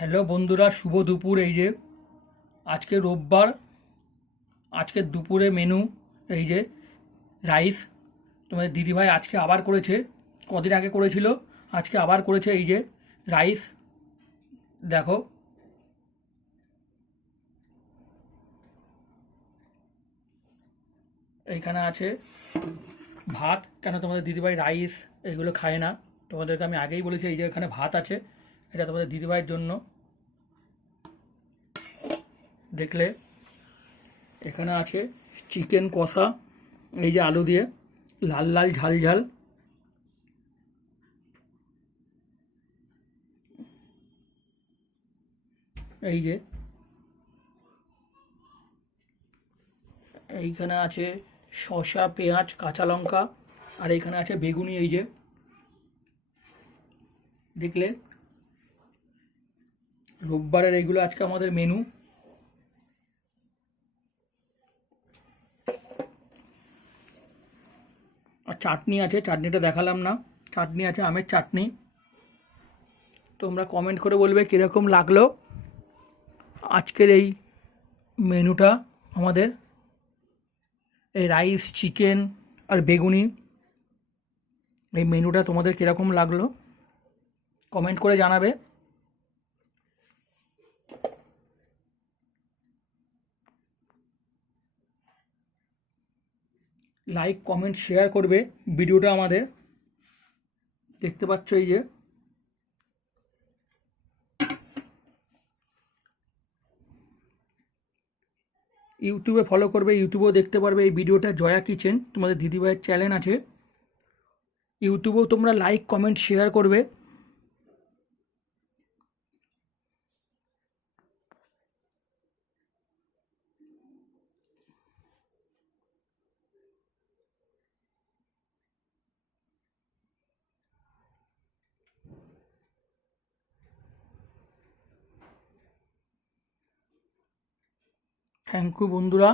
Hello বন্ধুরা, শুভ দুপুর। এই যে আজকে রোববার, আজকের দুপুরে মেনু এই যে রাইস। তোমাদের দিদিভাই আজকে আবার করেছে, কদিন আগে করেছিল, আজকে আবার করেছে। এই যে রাইস দেখো, এইখানে আছে ভাত। কেন তোমাদের দিদিভাই রাইস এইগুলো খায় না, তোমাদেরকে আমি আগেই বলেছি। এই যে এখানে ভাত আছে, এটা তোমাদের দিদিভাইয়ের জন্য। দেখলে এখানে আছে চিকেন কষা, এই যে আলু দিয়ে লাল লাল ঝাল ঝাল। এই যে এইখানে আছে শসা, পেঁয়াজ, কাঁচা লঙ্কা, আর এইখানে আছে বেগুনি। এই যে দেখলে রোববারের এইগুলো আজকে আমাদের মেনু। আর চাটনি আছে, চাটনিটা দেখালাম না। চাটনি আছে, আমের চাটনি। তোমরা কমেন্ট করে বলবে কীরকম লাগলো আজকের এই মেনুটা আমাদের। এই রাইস, চিকেন আর বেগুনি, এই মেনুটা তোমাদের কীরকম লাগলো কমেন্ট করে জানাবে। লাইক, কমেন্ট, শেয়ার করবে ভিডিওটা আমাদের। দেখতে পাচ্ছ এই যে ইউটিউবে ফলো করবে, ইউটিউবেও দেখতে পারবে এই ভিডিওটা। জয়া কিচেন তোমাদের দিদিভাইয়ের চ্যানেল আছে, ইউটিউবেও তোমরা লাইক, কমেন্ট, শেয়ার করবে। থ্যাংক ইউ বন্ধুরা।